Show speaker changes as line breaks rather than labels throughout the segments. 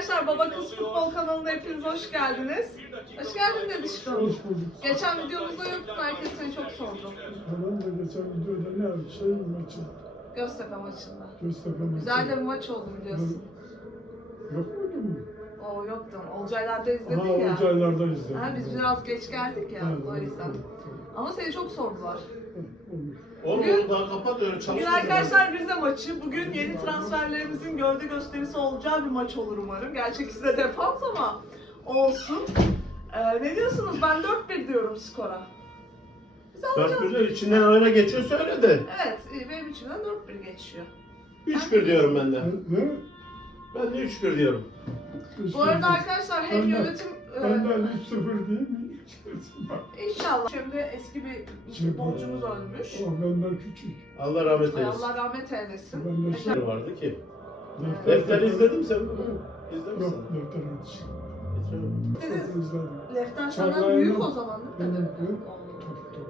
Arkadaşlar Baba Kız Futbol kanalına hepiniz hoş geldiniz. Hoş geldin Dedişko.
Hoş bulduk.
Geçen videomuzda yoktun, herkes seni çok sordu.
Tamam da geçen videoda ne yaptı? Şey maçı.
Göztepe maçında.
Göztepe maçı.
Güzel de bir maç oldu biliyorsun.
Yok muydu mu?
O yoktu. Olcaylar'da izledin
Ha,
ya.
Olcaylar'da izledim.
Ha, biz biraz geç geldik ya,
Evet,
o yüzden.
evet.
Ama seni çok sordular.
Oğlum
Bugün-
onu daha kapat öyle
Bugün
çalışma.
arkadaşlar Rize maçı. Bugün yeni transferlerimizin gövde gösterisi olacağı bir maç olur umarım. Gerçi ikisi de defans ama olsun. Ne diyorsunuz? Ben 4-1 diyorum skora. Biz alacağız.
4-1'de içinden öyle geçiyor söyle de.
Evet, benim içimden 4-1 geçiyor.
3-1 diyorum ben de.
Ne?
Ben de 3-1 diyorum.
Bu arada arkadaşlar hem
Ben de-
yönetim...
Benden 3-0 değil mi?
İnşallah. Şimdi eski bir futbolcumuz ölmüş.
O benden küçük.
Allah rahmet
Ay,
eylesin.
Allah rahmet eylesin.
Ben de
Ne vardı ki?
Defter-
Defteri izledin mi sen bunu?
Yok,
İzlemişsin.
defter atışı.
Dediniz,
Çok izledim.
Lefter
Çağlayan'ın-
senden büyük o zaman değil mi?
Hı,
Dede?
hı. Tabii.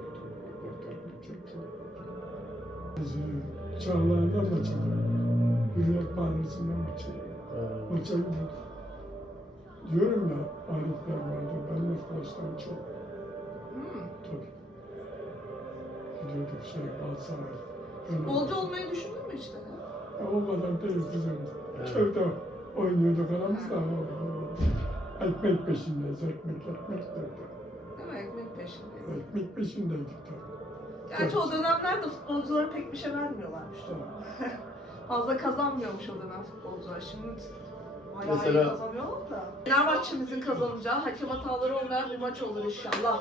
Biz Çağlayan'da maçı var. Hürriyet Mahallesi'nde maçı. Maça gidiyorduk. Diyorum ya, Arifler vardı, ben arkadaşlarım çok.
Hmm.
Tabii. Gidiyorduk Galatasaray.
Futbolcu olmayı düşündün mü işte?
Ya, o kadar değil bizim.
Evet.
Köyde oynuyorduk aramızda ama ekmek peşindeyiz, ekmek derdi.
Değil mi? Ekmek peşinde.
Ekmek peşindeydik tabii.
Gerçi o dönemlerde futbolculara pek bir şey vermiyorlarmış.
Ha.
Fazla kazanmıyormuş o dönem futbolcular. Şimdi bayağı
Mesela-
iyi kazanıyorlar da. Fenerbahçe'mizin kazanacağı, hakem hataları olmayan bir maç olur inşallah.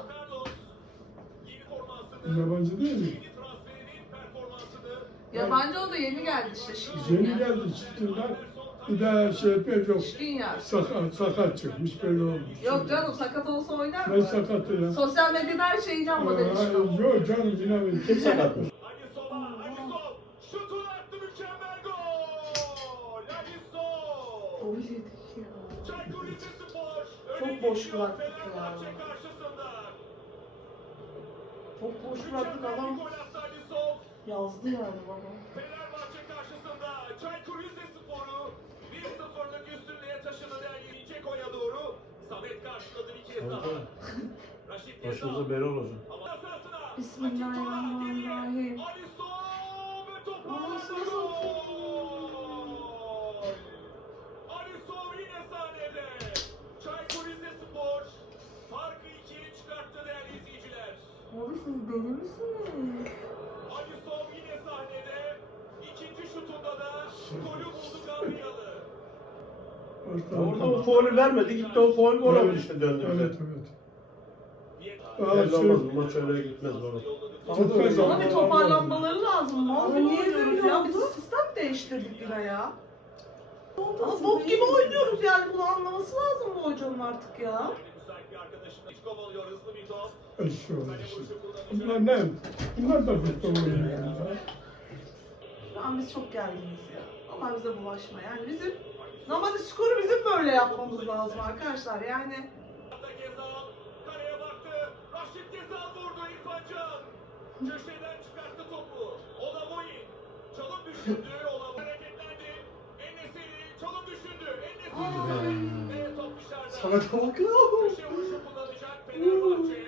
Yabancı değil mi?
Yabancı o da yeni geldi işte şimdi.
Yeni geldi çıktılar. Bir daha şey yapıyor yok.
Şikrinyar.
Sakat çıkmış böyle olmuş.
Yok canım, sakat olsa oynar
Ne
mı?
sakatı ya?
Sosyal medyada her şeyi inanma Dedişko.
Yok canım yine mi?
Kim sakatmış?
Şutunu attı, mükemmel gol! Alisson!
Gol yedik ya.
Çaykur Rizespor
Çok
öne
boş
geçiyor
bıraktık ya.
Fenerbahçe karşısında.
Çok boş bıraktık
Mükemmel
adam.
bir gol attı Alisson.
Yazdı yani baba.
Fenerbahçe karşısında Çaykur Rizespor'u 1-0'lık üstünlüğe taşıdı değerli Ceko'ya doğru. Samet karşıladı bir kez daha. Raşit Gezal.
Başımıza beri olacak.
Ama sırasına
Bismillahirrahmanirrahim.
Alisson ve topu
Nasıl
aldı,
nasıl?
gol! Alisson yine sahnede. Çaykur Rizespor farkı 2'ye çıkarttı değerli izleyiciler.
Abi siz deli misiniz?
Alisson yine sahnede. İkinci şutunda da golü buldu Gabriel'i.
Orada o faulü vermedi, gitti o faul gol oldu
Evet,
işte döndü
Evet
bize.
evet.
Belli olmaz, bu maç öyle gitmez baba.
Gitmez
Ama bir toparlanmaları lazım. Mal gibi
niye
oynuyoruz
böyle
ya.
oldu?
Biz sistem değiştirdik yine ya. Ama bok gibi oynuyoruz yani. Bunu anlaması lazım bu hocanın artık ya.
Müsait bir arkadaşına hiç kovalıyor, hızlı bir top.
Eşi olmuş.
Kale vuruşu kullanacak.
Bunlar ne? Bunlar da futbol oynuyor ya.
Şu an biz çok gerginiz ya. Allah bize bulaşma yani. Bizim normalde skoru bizim böyle yapmamız lazım arkadaşlar yani.
Hatta Gezal kaleye baktı. Raşit Gezal vurdu, İrfan Can. Köşeden çıkarttı topu. Olamoyin. Çalım düşündü. Olamoyin hareketlendi. En-Nesyri çalım düşündü. En-Nesyri. Ve top dışarıda.
Samet'e bak ya.
Köşe vuruşu kullanacak Fenerbahçe.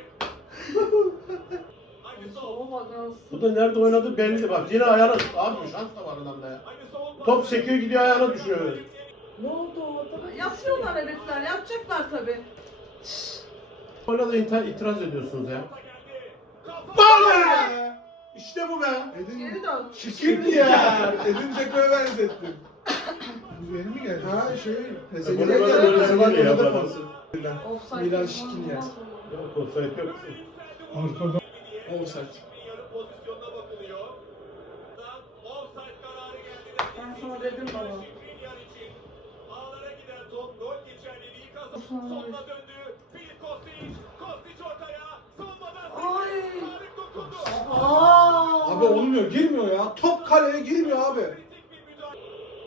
Alisson.
Soğuk bakın.
Bu da nerede oynadı belli bak. Yine ayağına abi şans da var adamda ya.
Alisson.
Top sekiyor gidiyor ayağına düşüyor.
Ne oldu orada?
Yapıyorlar herifler. Yapacaklar tabii.
Oyuna da itiraz ediyorsunuz ya.
Kafa.
Bale! İşte bu be.
Geri dön.
Şükür ya. Edin Ceko'ya benzettim. Benim mi geldi? Ha şey.
bunu böyle söylüyor ya bana.
Offside.
Milan Şikrinyar.
Yok olsaydı yok.
Arkada
Offside.
Yarı pozisyonuna bakılıyor. Offside kararı geldi.
Ben sana dedim baba.
Şikrinyar için ağlara giden top gol geçerliliği kazandı. Soluna döndü. Filip Kostić. Kostić ortaya. Savunmadan
Ay.
Tarık dokundu.
Aa.
Abi olmuyor, girmiyor ya. Top kaleye girmiyor abi.
Kritik bir müdahale.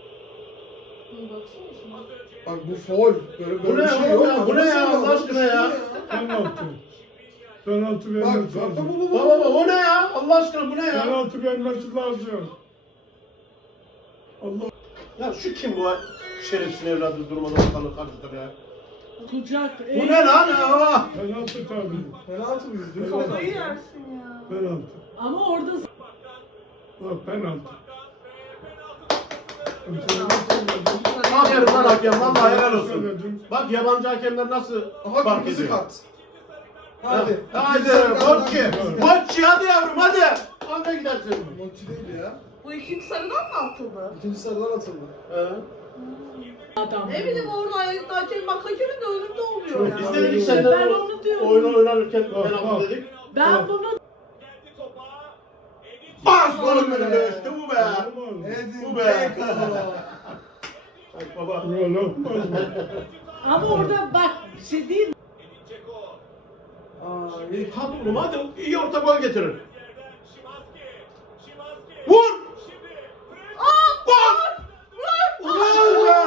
Az önce
Bak bu foul. Böyle
Bu ne
bir
ya,
şey yok.
ya? Bu ne ya? Allah aşkına ya?
penaltı. Penaltı
Bak
vermesi
bak
lazım.
bak
Baba baba o ne ya? Allah aşkına bu ne ya?
Penaltı vermesi lazım. Allah
Ya şu kim bu şerefsiz evladı durmadan ortalığı karıştır ya.
Kucak.
Bu ne lan ya?
Penaltı tabii.
Penaltı mıydı?
Kafayı yersin ya.
Penaltı.
Ama orada
Bak penaltı.
Aferin lan hakem, vallahi helal olsun.
Söyledim.
Bak yabancı hakemler nasıl
Aha
fark
kırmızı
ediyor.
kart. Hadi.
Hadi
Mochi.
Mochi hadi yavrum hadi. Hadi gidersin.
Mochi değil ya.
Bu ikinci sarıdan mı atıldı?
İkinci sarıdan atıldı.
adam.
Ne bileyim orada ayakta hakem, bak hakemin de önünde oluyor ya.
Biz de dedik
Ben
senden
onu diyorum.
oyunu oynarken
Bak,
penaltı
bak.
dedik.
Ben bunu
Geldi topa. Edin
Bas oğlum önüne işte bu be.
Edin
Bu be.
Dzeko.
Bak baba.
Gol olmaz mı?
ama orada bak bir şey değil mi?
Edin Dzeko.
Aa, iyi.
Hadi oğlum hadi iyi orta gol getirin.
Yerden Szymański. Szymański.
Vur!
Şimdi Fred.
Gol! Gol be!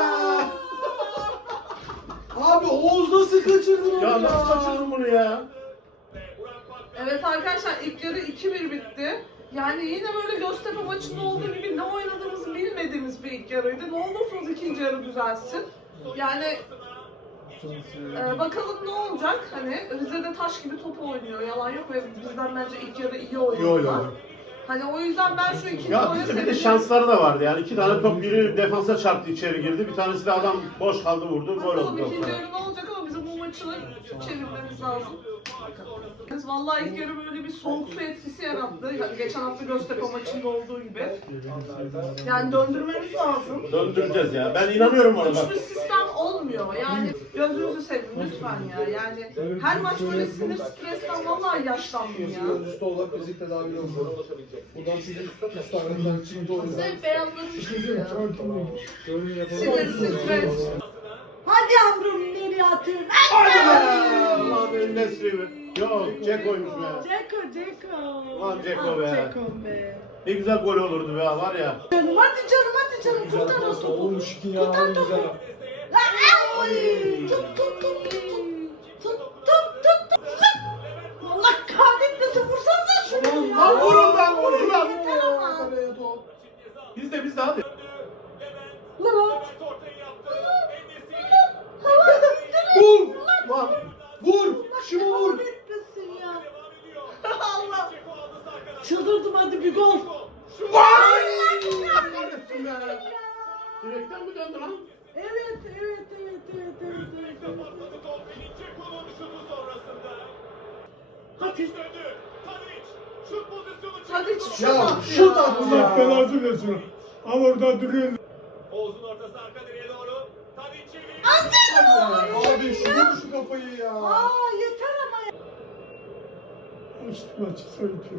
Abi Oğuz nasıl kaçırdın onu
Ya nasıl kaçırdın bunu ya?
Burak Bakkan.
Evet arkadaşlar ilk yarı 2-1 bitti. Yani yine böyle Göztepe maçında olduğu gibi ne oynadığımızı bilmediğimiz bir ilk yarıydı. Ne olursunuz ikinci yarı düzelsin. Yani bakalım ne olacak. Hani Rize'de taş gibi top oynuyor. Yalan yok ve bizden bence ilk yarı iyi oynadılar.
İyi oynadı.
Hani o yüzden ben şu ikinci
Ya
gole
bizde bir de
sevindim.
şansları da vardı yani. İki tane top biri defansa çarptı içeri girdi. Bir tanesi de adam boş kaldı vurdu. Gol
Bakalım
oldu.
ikinci yarı ne olacak ama bizim bu maçı çevirmemiz lazım. Biz vallahi ilk yarı böyle bir soğuk su etkisi yarattı. Yani geçen hafta Göztepe maçında olduğu gibi. Yani döndürmemiz lazım.
Döndüreceğiz ya. Ben inanıyorum ona bak.
Hiçbir sistem olmuyor. Yani gözünüzü seveyim lütfen ya. Yani her maç böyle sinir stresten vallahi yaşlandım ya.
Üstü olarak fizik tedavi oldu. Buradan sizin hastaneden çıktı o yüzden.
Hep beyazlamış ya.
Sakin ol.
Böyle yapalım.
Sinir stres.
Hadi yavrum nereye atıyorsun?
Allah'ım önüne sürüyor. Yok Ceko'ymuş be.
Ceko.
Ulan Dzeko be.
Ceko be.
Ne güzel gol olurdu be var ya.
Canım hadi canım kurtar o topu.
Olmuş ki ya. ne güzel.
Ay, tut. Allah kahretmesin vursanıza şunu
Lan
ya.
vurun lan vurun lan.
Yeter ama.
Kaleye top.
Biz de hadi.
Levent.
Ortayı yaptı.
Vur. Lan.
Vur. Şunu vur.
Kahretmesin ya.
Devam ediyor.
Allah.
Dzeko aldı sağ kanat.
Çıldırdım hadi bir gol.
Kahretsin be. Direkten mi döndü lan?
Evet.
Patladı top. Edin Dzeko'nun şutu sonrasında.
Hadi.
Döndü. Tadic. Şut pozisyonu çıktı.
Tadic şut
Ya
attı
şut
ya.
attı
Allah
ya.
belanı versin. Ama orada duruyor.
Oğuz'un ortası arka direğe doğru. Tadic çeviriyor.
Abi şu vur şu kafayı ya.
Aa yeter ama.
İşte maçı sayıtıyor.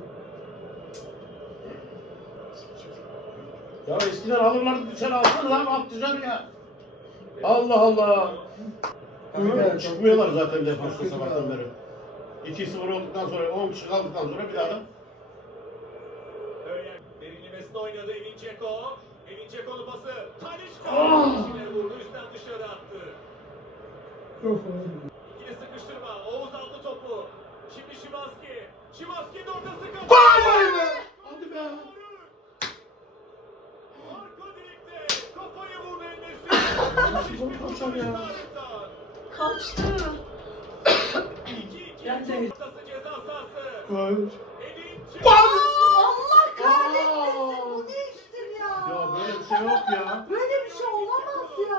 Ya eskiden alırlardı dışarı alsana lan attıcan ya. Allah Allah. Çıkmıyorlar zaten defansta sabahtan beri. 2-0 olduktan sonra 10 kişi kaldıktan sonra bir daha da
Öyle derinlemesine oynadı Edin Dzeko. Edin Dzeko'nun pası. Tadic
Ah!
içine vurdu. Üstten dışarı attı.
Yok abi.
İkili sıkıştırma. Oğuz aldı topu. Şimdi Szymański. Szymański'nin ortası kapalı.
gol be! Hadi be!
Arka direkte. Kafayı vurdu Enes'i.
Kaçar ya.
Kaçtı.
2-2. Ortası ceza sahası.
Hayır.
Edin Dzeko.
Allah kahretmesin bu ne iştir ya.
Ya böyle bir şey yok ya.
Böyle bir şey olamaz ya.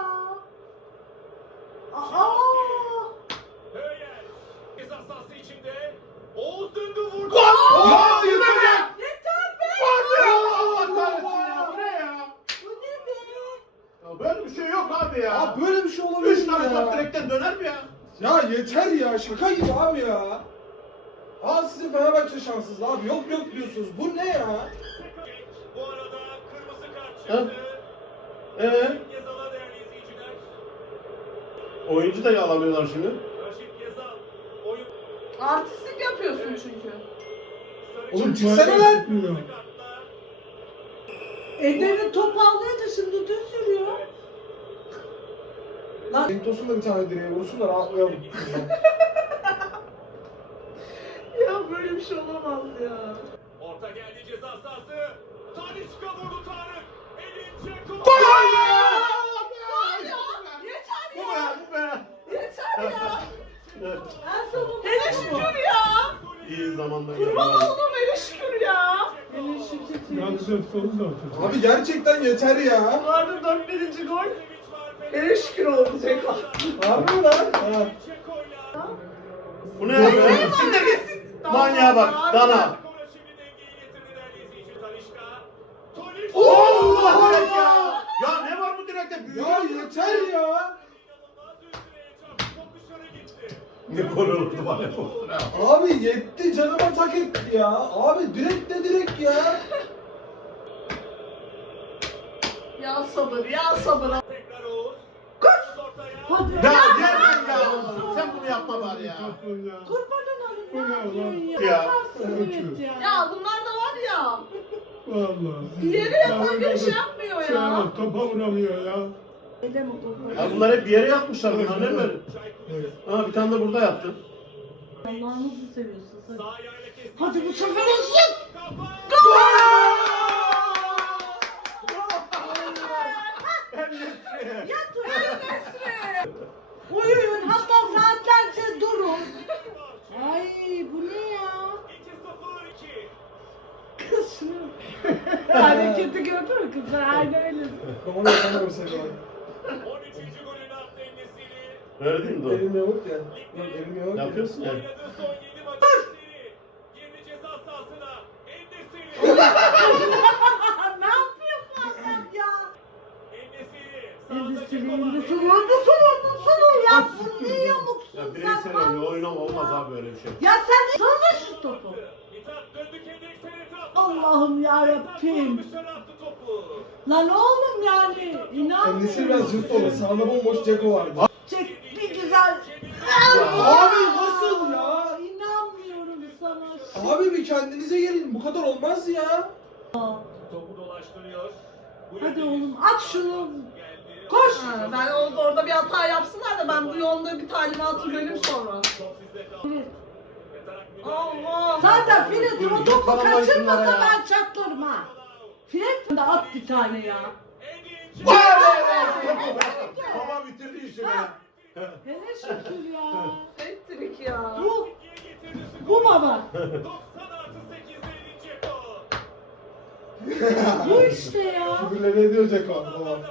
Aa.
Höyer. Ceza sahası içinde. Oğuz döndü vurdu.
Gol! Ya yeter ya!
Yeter be.
Gol ya! Allah kahretsin ya! Bu ne ya?
Bu ne be?
Ya böyle bir şey yok abi ya.
Abi böyle bir şey olabilir
3
mi
tane top
ya?
direkten döner mi ya?
Ya yeter ya. Şaka gibi abi ya. Aa sizin Fenerbahçe şanssız abi. Yok diyorsunuz. Bu ne ya?
Bu arada kırmızı kart çıktı. Gezal'a değerli izleyiciler.
Oyuncu da yalanıyorlar şimdi.
Raşit Gezal. Oyun
Artistlik yapıyorsun çünkü.
sarı
Oğlum
kart-
çıksana lan.
Gitmiyor.
kartla.
Eden'in top alıyor da şimdi düz sürüyor. Lan
Cenk Tosun da bir tane direğe vursun da rahatlayalım.
Ya böyle bir şey olamaz ya.
Orta geldi ceza sahası. Tadic vurdu Tarık. Edin Dzeko.
Gol! İyi zamanda
Kurban
geldi.
oldum hele şükür ya.
Yalnız kolu da atıyor.
Abi gerçekten yeter ya.
Bu arada 4-1. gol. Hele şükür oldu Ceko.
Harbi mi lan? Ha.
Bu ne ya? Siktir git. Manyağa bak. Dana. Allah Allah ya. Ya ne var bu direkte?
Ya yeter ya.
Ne gol oldu bana bu.
Abi yetti canıma tak etti ya. Abi direkt de direkt ya.
Ya sabır ya sabır.
Hadi.
Ya gel ya. Sen bunu yapma bari ya.
Kapın ya.
Kurbanın
Bu
olayım.
ne ulan?
Ya.
Ya.
Yaparsın evet ya.
Ya bunlar da var ya.
Vallahi.
Bir yere yapınca bir şey yapmıyor
Şey
ya.
var, topa vuramıyor ya.
Ele mi topu?
Ya bunlar hep bir yere yatmışlar bunlar değil mi? Ha bir tane de burada yattı.
Allah'ınızı seviyorsunuz. Hadi. Hadi bu sefer olsun. Uyuyun hatta saatlerce durun. Ay bu ne ya? Kız şunu. Hareketi gördün mü kızlar? Aynı öyle.
Onu yapamıyorum seni bak.
13. golünü attı Enesiri.
Öyle değil mi Doğru?
Elim yamuk ya. Yok elim yamuk ya.
Yapıyorsun ya.
Oynadığı son 7 maç Enesiri. Girdi ceza sahasına. Enesiri.
Ne yapıyorsun adam ya?
Enesiri.
Endüstri ya. Bu ne yamuksun
Ya
sen?
bireysel oynuyor. Oyun olmaz abi böyle bir şey.
Ya sen sana şu topu.
Mithat döndü kendi ekseni etrafına.
Allah'ım yarabbim.
Dışarı attı topu.
Lan oğlum yani inan.
Kendisi biraz zırt olur. Sağında bomboş Ceko vardı.
Çek bir güzel.
Abi nasıl ya?
İnanmıyorum sana.
Abi bir kendinize gelin. Bu kadar olmaz ya.
Topu dolaştırıyor. Bu
Hadi
yönde
oğlum
bir-
aç şunu.
Geldi.
Koş.
Ha, ben orada bir hata yapsınlar da ben bu yolda bir talimatı göreyim sonra.
Top sizde kaldı.
Evet.
Yatarak müdahale.
Allah.
Zaten Filet'in o topu
Yok, bana bak
kaçırmasa
şunlara ya.
ben çatlarım ha. Filet de at bir tane ya.
Edinç.
Baba bitirdi işi be.
Hele şükür ya.
Elektrik ya.
Bu,
Getirdi skoru.
bu baba.
90+8'de Edin Dzeko.
Bu işte ya.
Küfürleri ediyor Ceko. Baba.
Fenerbahçe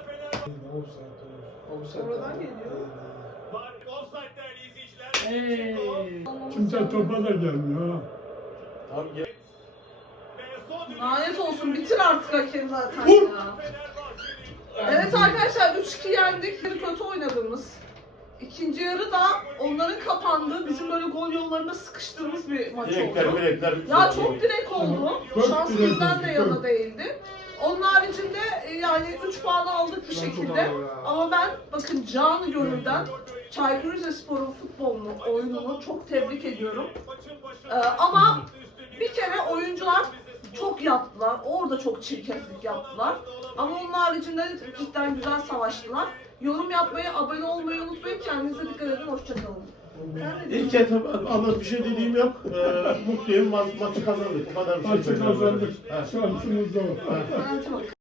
Oradan geliyor.
var. Offside değerli izleyiciler. Dzeko.
Kimse topa da gelmiyor ha.
Abi gel.
Ve son düdük.
Lanet olsun bitir artık hakem zaten ya.
Fenerbahçe'nin
Evet arkadaşlar 3-2 yendik. Bir kötü oynadığımız. İkinci yarı da onların kapandığı, bizim böyle gol yollarında sıkıştığımız bir maç
Direkler
oldu.
bilekler.
Ya çok direkt oldu.
Çok
Şans
direkt
bizden de
oldu,
yana
çok.
değildi. Onun haricinde yani 3 puanı aldık bir şekilde. Ama ben bakın canı gönülden Çaykur Rizespor'un futbolunu, oyununu çok tebrik ediyorum. Ama bir kere oyuncular çok yaptılar. Orada çok çirkeflik yaptılar. Ama onun haricinde cidden güzel savaştılar. Yorum yapmayı, abone olmayı unutmayın. Kendinize dikkat edin. Hoşçakalın.
İlk etap ama bir şey dediğim yok. Mutluyum. Maçı kazandık. Bu kadar bir şey
Maçı
söylüyorum.
kazandık.
Evet.
Şansımız da o.
Evet.
Hadi bakalım.